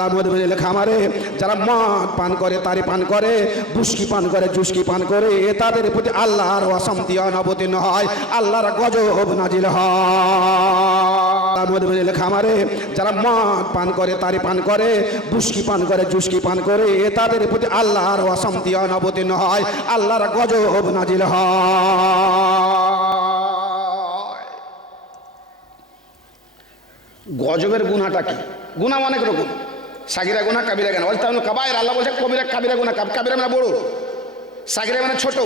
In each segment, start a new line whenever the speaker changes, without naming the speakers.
তার মধ্যে বলে খামারে যারা মদ পান করে, তারি পান করে বুস্কি পান করে, জুস্কি পান করে তাদের প্রতি আল্লাহর অশান্তি অনবতীর্ণ হয়, আল্লাহর গজব নাজিল হয়। তার মধ্যে বলে খামারে যারা মদ পান করে, তারি পান করে বুস্কি পান করে, জুস্কি পান করে তাদের প্রতি আল্লাহর অশান্তি অনবতীর্ণ হয়, আল্লাহর গজব নাজিল হয়।
গজবের গুণাটা কি? গুণা অনেক রকম সাগিরা গুণা কাবিরা গুণা বলতে কাবায়ের আল্লাহ বলছে কবিরা কাবিরা কাব- কাবিরা মানে বড়। সাগিরা মানে ছোট।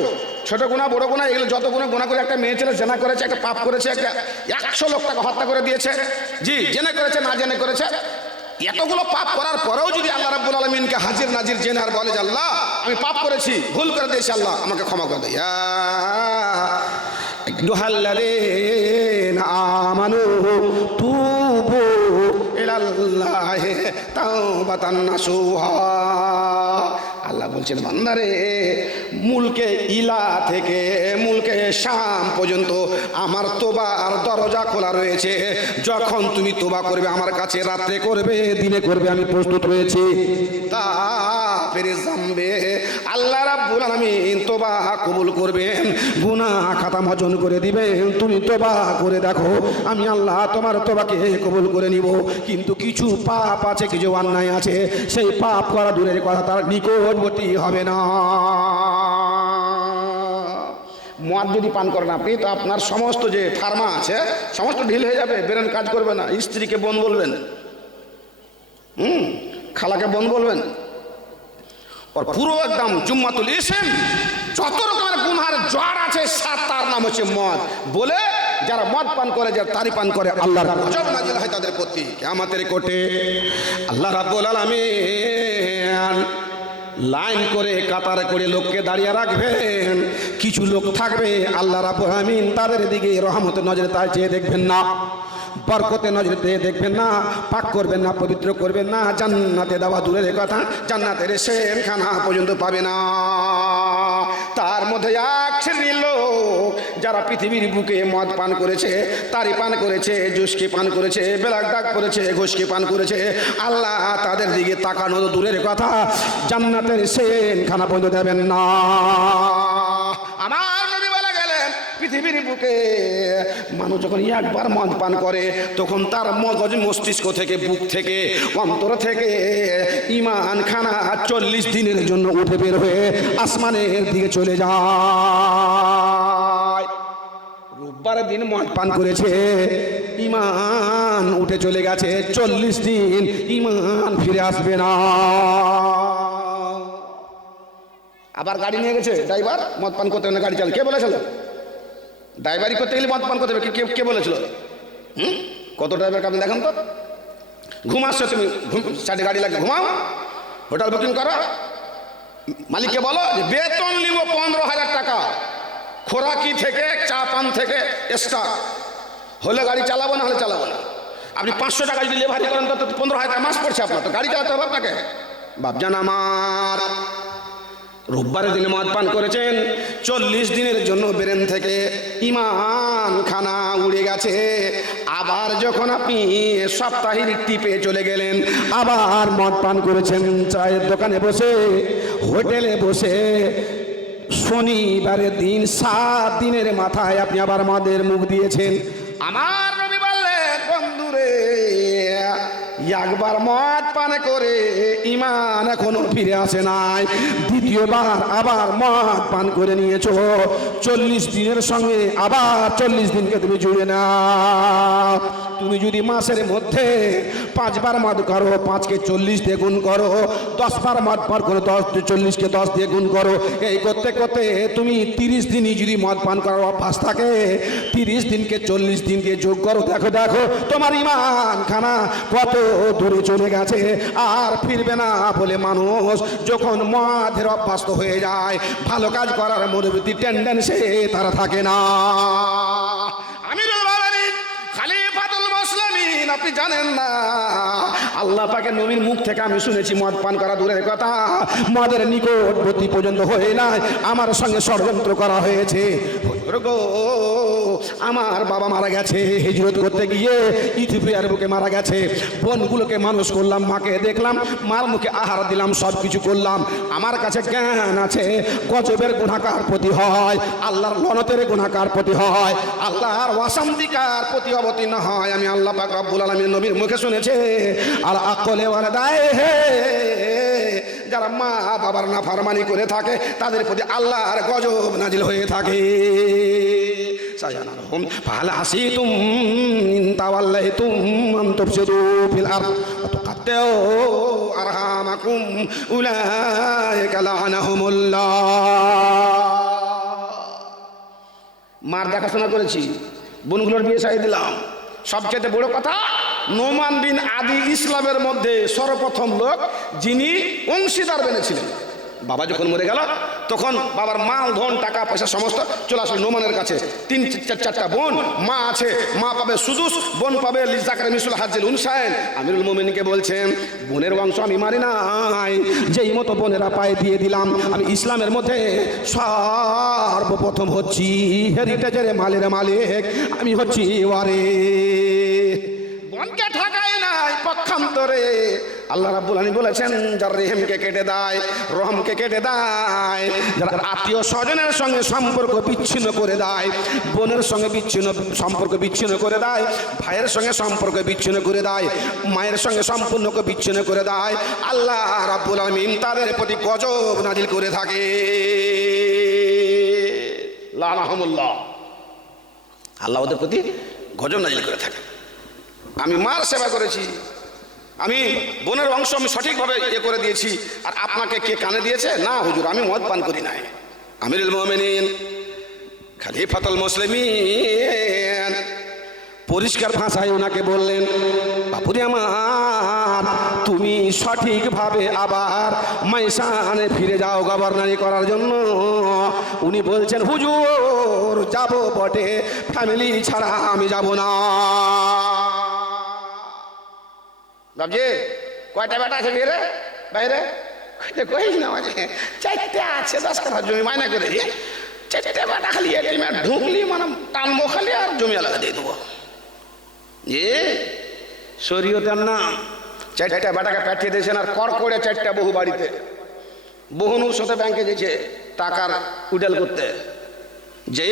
ছোট গুণা বড় গুণা এগুলো যত গুণা গুণা করে একটা মেয়ে ছেলে জেনা করেছে একটা পাপ করেছে একটা একশো লোক টাকা হত্যা করে দিয়েছে। জি। জেনে করেছে না জেনে করেছে। এতগুলো পাপ করার পরেও যদি আল্লাহ রাব্বুল আলমিনকে হাজির নাজির জেনে আর বলে যে আল্লাহ আমি পাপ করেছি ভুল করে দিয়েছি আল্লাহ আমাকে ক্ষমা করে দেয়
আমানু তুবু ইলাল্লাহি
আল্লাহ বলছেন, বান্দারে, মুলকে ইলা থেকে মুলকে শাম পর্যন্ত আমার তোবা আর দরজা খোলা রয়েছে। যখন তুমি তোবা করবে, আমার কাছে রাত্রে করবে,
দিনে করবে, আমি প্রস্তুত রয়েছি।
তা জামবে আল্লাহ রাব্বুল তোবা কবুল করবেন।
গুনা খাতা মজন করে দিবেন। তুমি তোবা করে দেখো, আমি আল্লাহ তোমার তোবাকে কবুল করে নিব। কিন্তু কিছু পাপ আছে, কিছু অন্যায় আছে, সেই পাপ করা দূরের কথা তার নিকটবর্তী হবে না।
মদ যদি পান করেন আপনি, তো আপনার সমস্ত যে ফার্মা আছে, সমস্ত ঢিল হয়ে যাবে, বেরেন কাজ করবে না। স্ত্রীকে বোন বলবেন। হুম? খালাকে বোন বলবেন। ওর পুরো একদম জুম্মাতুল ইসেম, যত রকমের গুনহার জ্বর আছে, সাত, তার নাম হচ্ছে মদ। বলে যারা মদ পান করে, যারা তারি পান করে নাজিল হয় তাদের প্রতি আমাদের কোটে। আল্লাহ রাব্বুল লাইন করে কাতার করে লোককে দাঁড়িয়ে রাখবেন। কিছু লোক থাকবে, আল্লাহ রাব্বুল আলামিন তাদের দিকে রহমতের নজরে তাই চেয়ে দেখবেন না। বরকতে নজরে দিয়ে দেখবেন না, পাক করবেন না, পবিত্র করবেন না, জান্নাতে দেওয়া দূরের কথা, জান্নাতের সেন খানা পর্যন্ত পাবে না। তার মধ্যে এক শ্রেণির লোক যারা পৃথিবীর বুকে মদ পান করেছে, তারি পান করেছে, জুসকি পান করেছে, বেলাক ডাক করেছে, ঘুষকি পান করেছে, আল্লাহ তাদের দিকে তাকানো দূরের কথা, জান্নাতের সেন খানা পর্যন্ত দেবেন না। পৃথিবীর বুকে। মানুষ যখন একবার মদ পান করে, তখন তার মগজ মস্তিষ্ক থেকে, বুক থেকে, অন্তর থেকে ইমান খানা চল্লিশ দিনের জন্য উঠে বের হয়ে আসমানের দিকে চলে যায়। রোববারের দিন মদ পান করেছে, ইমান উঠে চলে গেছে, চল্লিশ দিন ইমান ফিরে আসবে না। আবার গাড়ি নিয়ে গেছে, ড্রাইভার, মদ পান করতে না, গাড়ি চাল কে বলেছিল? ড্রাইভারি করতে গেলে মদ পান করতে হবে। কে, কে- বলেছিল? হুম? কত ড্রাইভার আপনি দেখেন তো। ঘুমাচ্ছ তুমি সাইডে গাড়ি লাগে ঘুমাও। হোটেল বুকিং করো। মালিককে বলো যে, বেতন নিব পনেরো হাজার টাকা। খোরাকি থেকে, চা পান থেকে এক্সট্রা হলে গাড়ি চালাবো, না হলে চালাবো না। আপনি পাঁচশো টাকা যদি লেভারি করেন, তো পনেরো হাজার মাস পড়ছে আপনার। তো গাড়ি চালাতে হবে আপনাকে। বাপজান আমার। রোববারের দিনে মদ পান করেছেন। চল্লিশ দিনের জন্য বেরেন থেকে ইমান খানা উড়ে গেছে। আবার যখন আপনি সাপ্তাহিক টিপে চলে গেলেন,
আবার মদ পান করেছেন চায়ের দোকানে বসে, হোটেলে বসে, শনিবারের দিন সাত দিনের মাথায় আপনি আবার মদের মুখ দিয়েছেন।
আমার একবার মদ পানে করে
ইমান এখনও ফিরে আসে নাই। দ্বিতীয়বার আবার মদ পান করে নিয়েছ। চল্লিশ দিনের সঙ্গে আবার চল্লিশ দিনকে তুমি জুড়ে নাও। তুমি যদি মাসের মধ্যে পাঁচবার মদ করো, পাঁচকে চল্লিশ দিয়ে গুণ করো, দশবার মদ পান করো দশ চল্লিশকে দশ দিয়ে গুণ করো, এই করতে করতে তুমি তিরিশ দিনই যদি মদ পান করার অভ্যাস থাকে, তিরিশ দিনকে চল্লিশ দিনকে যোগ করো। দেখো দেখো, তোমার ইমান খানা কত দূরে চলে গেছে, আর ফিরবে না বলে মানুষ যখন মদের অভ্যস্ত হয়ে যায়, ভালো কাজ করার মনোবৃত্তি টেন্ডেন্সে তারা থাকে না।
আপনি জানেন না।
আল্লাহ পাকে নবীর মুখ থেকে আমি শুনেছি, মদ পান করা দূরের কথা। মদের নিকটবর্তী পর্যন্ত হয়ে নাই, আমার সঙ্গে ষড়যন্ত্র করা হয়েছে। আমার বাবা মারা গেছে, হিজরত করতে গিয়ে ইথিওপিয়ার বুকে মারা গেছে। বোনগুলোকে মানুষ করলাম, মাকে দেখলাম, মার মুখে আহার দিলাম সব কিছু করলাম। আমার কাছে জ্ঞান আছে, গজবের গুণাকার প্রতি হয়, আল্লাহর লনতের গুণাকার প্রতি হয়, আল্লাহর অশান্তিকার প্রতি অবতীর্ণ হয়। আমি আল্লাহ পাক রব্বুল আলমীর নবীর মুখে শুনেছে আর আকলে ওয়ালা দায় হে, যারা মা বাবার না ফারমানি করে থাকে, তাদের প্রতি আল্লাহর গজব নাজিল হয়ে থাকে। ফিল মার দেখাশোনা করেছি, বোনগুলোর বিয়ে সাই দিলাম। সবচেয়ে বড় কথা নোমান বিন আদি ইসলামের মধ্যে সর্বপ্রথম লোক যিনি অংশীদার বেনেছিলেন। বাবা যখন মরে গেল, তখন বাবার মাল, ধন, টাকা, পয়সা সমস্ত চলে আসলো নোমানের কাছে। তিন, চার, চারটা বোন, মা আছে, মা পাবে সুদুস, বোন পাবে লিজাকার মিসুল হাজিল উনসাইন। আমিরুল মোমিনকে বলছেন, বোনের বংশ আমি মারি নাই, যেই মতো বোনেরা পায়ে দিয়ে দিলাম, আমি ইসলামের মধ্যে সর্বপ্রথম হচ্ছি। হেরিটেজের মালের মালিক, আমি হচ্ছি ওয়ারে বনকে ঠকায় নাই পক্ষান্তরে। আল্লাহ রাব্বুল আলামিন বলেছেন, যার রেহেমকে কেটে দেয়, রহমকে কেটে দেয়, যারা আত্মীয় স্বজনের সঙ্গে সম্পর্ক বিচ্ছিন্ন করে দেয়, বোনের সঙ্গে বিচ্ছিন্ন, সম্পর্ক বিচ্ছিন্ন করে দেয়, ভাইয়ের সঙ্গে সম্পর্ক বিচ্ছিন্ন করে দেয়, মায়ের সঙ্গে সম্পূর্ণকে বিচ্ছিন্ন করে দেয়। আল্লাহ রাব্বুল আলামিন তাদের প্রতি গজব নাজিল করে থাকে। লানাহমুল্লাহ আল্লাহ ওদের প্রতি গজব নাজিল করে থাকে। আমি মার সেবা করেছি। আমি বোনের অংশ আমি সঠিকভাবে ইয়ে করে দিয়েছি। আর আপনাকে কে কানে দিয়েছে? না, হুজুর, আমি মদ পান করি নাই। আমিরুল মোমেনিন, খালিফাতুল মুসলিমিন। পরিষ্কার ভাষায় ওনাকে বললেন, বাপুরি আমার, তুমি সঠিকভাবে আবার মাইসানে ফিরে যাও গভর্নারি করার জন্য। উনি বলছেন, হুজুর, যাব বটে। ফ্যামিলি ছাড়া আমি যাব না। বাবজি কয়টা বেটা আছে বিয়ে বাইরে? কইস না মাঝে চারটে আছে দশ কাঠা জমি মাইনা করে দিয়ে চারটে বেটা খালি এটিমে ঢুকলি মানে টানবো খালি আর জমি আলাদা দিয়ে দেবো। এ শরীয়তের নাম চারটা বেটাকে পাঠিয়ে দিয়েছেন আর কর করে চারটা বহু বাড়িতে। বহুনুর সাথে ব্যাংকে গেছে টাকার উডেল করতে। যে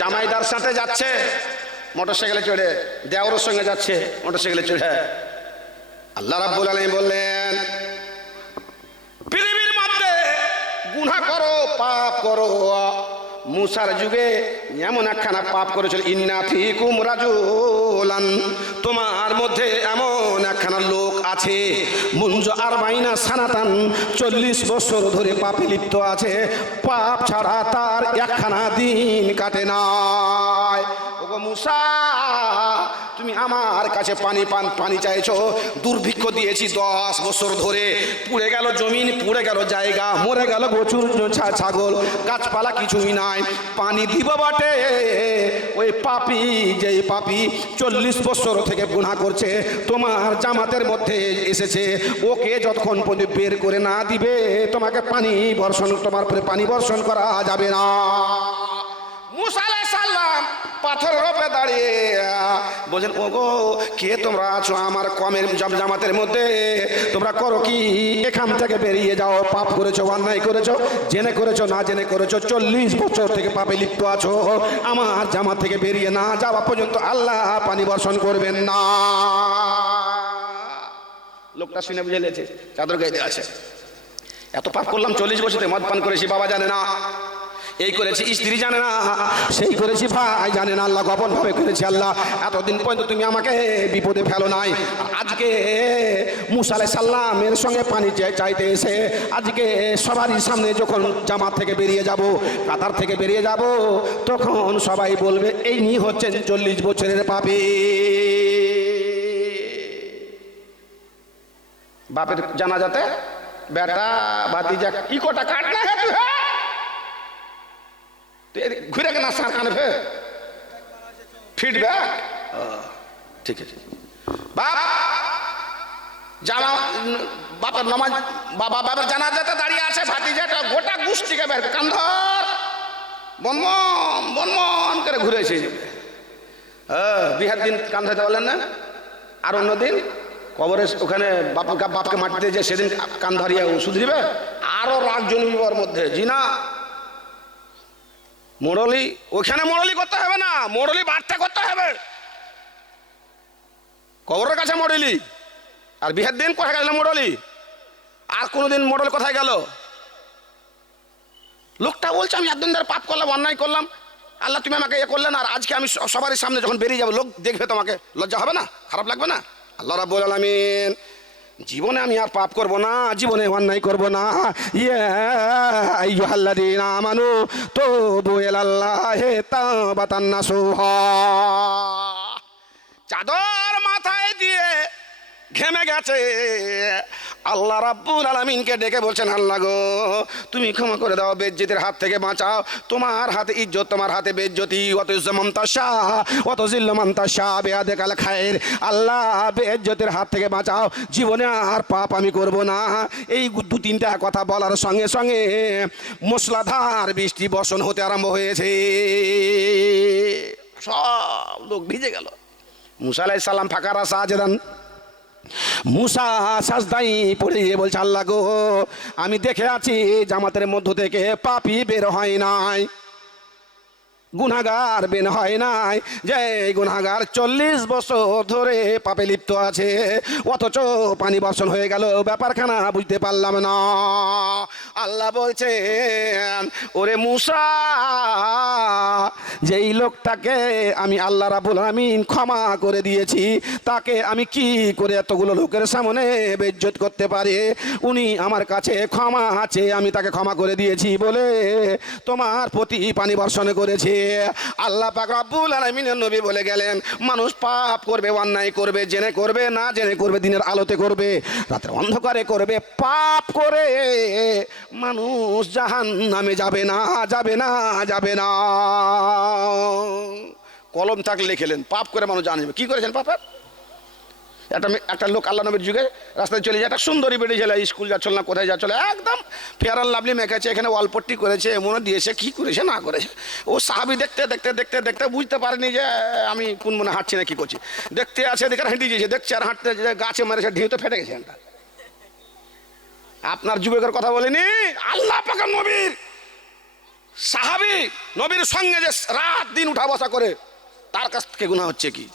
জামাইদার সাথে যাচ্ছে মোটরসাইকেলে চড়ে দেওরের সঙ্গে যাচ্ছে মোটরসাইকেলে চড়ে। আল্লাহ রাব্বুল আলামিন বললেন, পৃথিবীর মধ্যে গুনাহ করো, পাপ করো। মুসার যুগে এমন একখানা পাপ করেছিল, ইন্না ফিকুম রাজুলান। তোমার মধ্যে এমন একখানা লোক আছে মুঞ্জ আর বাইনা সানাতান, চল্লিশ বছর ধরে পাপে লিপ্ত আছে। পাপ ছাড়া তার একখানা দিন কাটে না ওগো মুসা আমার কাছে পানি পান, পানি চাইছো? দুর্ভিক্ষ দিয়েছি দশ বছর ধরে। পুড়ে গেল জমিন, পুড়ে গেল জায়গা, মরে গেল গচুর ছাগল। গাছপালা কিছুই নাই। পানি দিব বাটে। ওই পাপি, যেই পাপি চল্লিশ বছর থেকে গুণা করছে, তোমার জামাতের মধ্যে এসেছে। ওকে যতক্ষণ পর্যন্ত বের করে না দিবে, তোমাকে পানি বর্ষণ, তোমার পানি বর্ষণ করা যাবে না। মুসা পাথরের উপরে দাঁড়িয়ে। বলছেন, ওগো, কে তোমরা আছো আমার কমের জাম- জামাতের মধ্যে? তোমরা করো কি? এখান থেকে বেরিয়ে যাও, পাপ করেছ, অন্যায় করেছ, জেনে করেছ, না জেনে করেছ, চল্লিশ বছর থেকে পাপে লিপ্ত আছো। আমার জামাত থেকে বেরিয়ে না যাওয়া পর্যন্ত আল্লাহ পানি বর্ষণ করবেন না। লোকটা শুনে বুঝে লেছে চাদর গাইতে আছে। এত পাপ করলাম, চল্লিশ বছরে মদ পান করেছি, বাবা জানে না। এই করেছি, স্ত্রী জানে না, সেই করেছি ভাই জানে না, আল্লাহ গোপন ভাবে করেছি আল্লাহ। এতদিন পর্যন্ত তুমি আমাকে বিপদে ফেলো নাই। আজকে মুসালে সাল্লামের সঙ্গে পানি চাই- চাইতে এসে আজকে সবারই সামনে যখন জামাত থেকে বেরিয়ে যাব, কাতার থেকে বেরিয়ে যাব, তখন সবাই বলবে, এই নিয়ে হচ্ছেন চল্লিশ বছরের পাপে। বাপের জানা যাতে বেটা বাতিজা কি কটা কাট না ঘুরে গে না সার কানে ফে ফিডব্যাক ঠিক আছে বাপ
জামা বাপের নমাজ বাবা বাবার জানাজাতে দাঁড়িয়ে আছে ভাতিজাটা গোটা গুষ্টিকে বের করে, কান ধর বনমন বনমন করে ঘুরেছে হ্যাঁ বিহার দিন কান ধরতে পারলেন না আর অন্যদিন কবরে ওখানে বাপ বাপকে মাটিতে যে সেদিন কান ধরিয়ে ওষুধ দিবে আরও রাগ জন্মিবার মধ্যে জি না মোড়লি ওখানে মোড়লি করতে হবে না, মোড়লি বার্তা করতে হবে। কবরের কাছে মোড়লি, আর বিহার দিন কোথায় গেল মোড়লি? আর কোনোদিন মোড়ল কোথায় গেল? লোকটা বলছে, আমি একদিন ধরে পাপ করলাম, অন্যায় করলাম। আল্লাহ, তুমি আমাকে এ করলেন আর আজকে আমি সবারই সামনে যখন বেরিয়ে যাব, লোক দেখবে তোমাকে। লজ্জা হবে না? খারাপ লাগবে না? আল্লাহ রাব্বুল আলামিন জীবনে আমি আর পাপ করব না, জীবনে অন্যায় করব না। ইয়া মানু আমানু তুবু ইলাল্লাহি তাওবাতান নাসুহা চাদর মাথায় দিয়ে ঘেমে গেছে। আল্লাহ রাব্বুল আলামিনকে ডেকে বলছেন আল্লাহ গো, তুমি ক্ষমা করে দাও, বেজ্জতির হাত থেকে বাঁচাও। তোমার হাতে ইজ্জত, তোমার হাতে বেজ্জতি। অত ইজ্জমন্তাসা অত জিল্লমন্তাসা বেয়াদে কাল খায়ের আল্লাহ, বেজ্জতির হাত থেকে বাঁচাও। জীবনে আর পাপ আমি করব না। এই দু তিনটা কথা বলার সঙ্গে সঙ্গে মশলাধার বৃষ্টি বর্ষণ হতে আরম্ভ হয়েছে। সব লোক ভিজে গেল। মুসা আলাইহিস সালাম ফাঁকা রাসা আছে দেন। মুসা সাজদাই পড়ে বলছে, আল্লাহ গো, আমি দেখে আছি, জামাতের মধ্য থেকে পাপি বের হয় নাই। গুনাগার বেন হয় নাই। যে গুনাগার চল্লিশ বছর ধরে পাপে লিপ্ত আছে, অথচ পানি বর্ষণ হয়ে গেল, ব্যাপারখানা বুঝতে পারলাম না। আল্লাহ বলছেন, ওরে মুসা, যেই লোকটাকে আমি আল্লাহ রাবুল আমিন ক্ষমা করে দিয়েছি, তাকে আমি কি করে এতগুলো লোকের সামনে বেজ্জত করতে পারি? উনি আমার কাছে ক্ষমা আছে, আমি তাকে ক্ষমা করে দিয়েছি বলে তোমার প্রতি পানি বর্ষণ করেছে। আল্লাহ পাক রব্বুল আলামিনের নবী বলে গেলেন, মানুষ পাপ করবে, অন্যায় করবে, জেনে করবে, না জেনে করবে, দিনের আলোতে করবে, রাতের অন্ধকারে করবে, পাপ করে মানুষ জাহান নামে যাবে না যাবে না যাবে না। কলম থাকলে লিখেলেন পাপ করে মানুষ জানবে কি করেছেন পাপের একটা একটা লোক আল্লাহ নবীর যুগে রাস্তায় চলে যায়, একটা সুন্দরী বেড়ে ছেলে, স্কুল যাচ্ছিল না, কোথায় যাচ্ছিল, একদম ফেয়ার অ্যান্ড লাভলি মেখেছে এখানে ওয়ালপট্টি করেছে, এমনও দিয়েছে, কি করেছে, না করেছে। ও সাহাবি দেখতে দেখতে দেখতে দেখতে বুঝতে পারেনি যে আমি কোন মনে হাঁটছি না, কি করছি। দেখতে আছে দেখে হেঁটে দিয়েছে দেখছে আর হাঁটতে গাছে মেরেছে ঢিউতে ফেটে গেছে আপনার যুবকের কথা বলিনি? আল্লাহ পাকা নবীর সাহাবি, নবীর সঙ্গে যে রাত দিন উঠা বসা করে, তার কাছ থেকে গুণা হচ্ছে কি?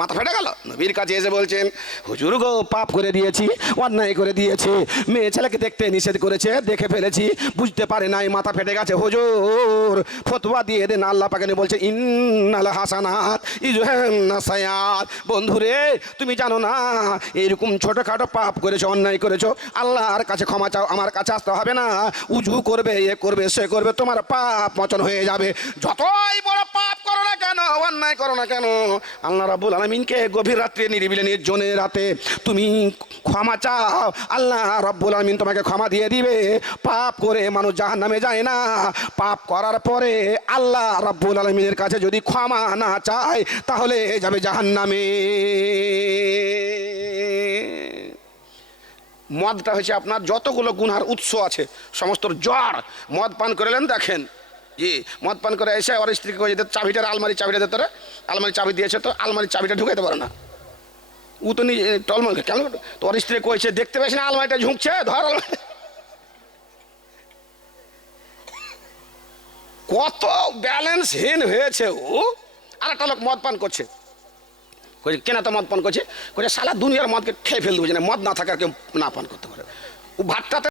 মাথা ফেটে গেল। নবীর কাছে এসে বলছেন, হুজুর গো, পাপ করে দিয়েছি, অন্যায় করে দিয়েছি। মেয়ে ছেলেকে দেখতে নিষেধ করেছে, দেখে ফেলেছি, বুঝতে পারে নাই, মাথা ফেটে গেছে। হুজুর, ফতোয়া দিয়ে দেন, আল্লাহ পাকে বলছে ইন্নাল হাসানাত ইজুহান্না সায়াত বন্ধুরে, তুমি জানো না এইরকম ছোটখাটো পাপ করেছ, অন্যায় করেছ। আল্লাহর কাছে ক্ষমা চাও, আমার কাছে আসতে হবে না। উজু করবে, এ করবে, সে করবে, তোমার পাপ মোচন হয়ে যাবে। যতই বড় পাপ করো না কেন, অন্যায় করো না কেন, আল্লাহ রাবুল আলমিনকে গভীর রাত্রে নিরিবিলে নির্জনের রাতে, তুমি ক্ষমা চাও, আল্লাহ রব্বুল আলমিন তোমাকে ক্ষমা দিয়ে দিবে। পাপ করে মানুষ জাহান নামে যায় না। পাপ করার পরে আল্লাহ রব্বুল আলমিনের কাছে যদি ক্ষমা না চায়, তাহলে যাবে জাহান নামে মদটা হয়েছে আপনার যতগুলো গুনহার উৎস আছে, সমস্ত জ্বর মদ পান করলেন, দেখেন জি মদ পান করে এসে ওর স্ত্রীকে কয়ে চাবিটার আলমারি চাবিটা দিতে আলমারি চাবি দিয়েছে তো আলমারির চাবিটা ঢুকাইতে পারে না। ও তো নিজে টলমল কেন? তোর স্ত্রী কয়েছে দেখতে পেয়েছে না আলমারিটা ঝুঁকছে ধর আলমারি কত ব্যালেন্সহীন হয়েছে ও আর একটা লোক মদ পান করছে। কইছে কেন তো মদ পান করছে? কইছে সালা দুনিয়ার মদকে খেয়ে ফেল দেবো যে না, মদ না থাকার কেউ না পান করতে পারে। ও ভাতটাতে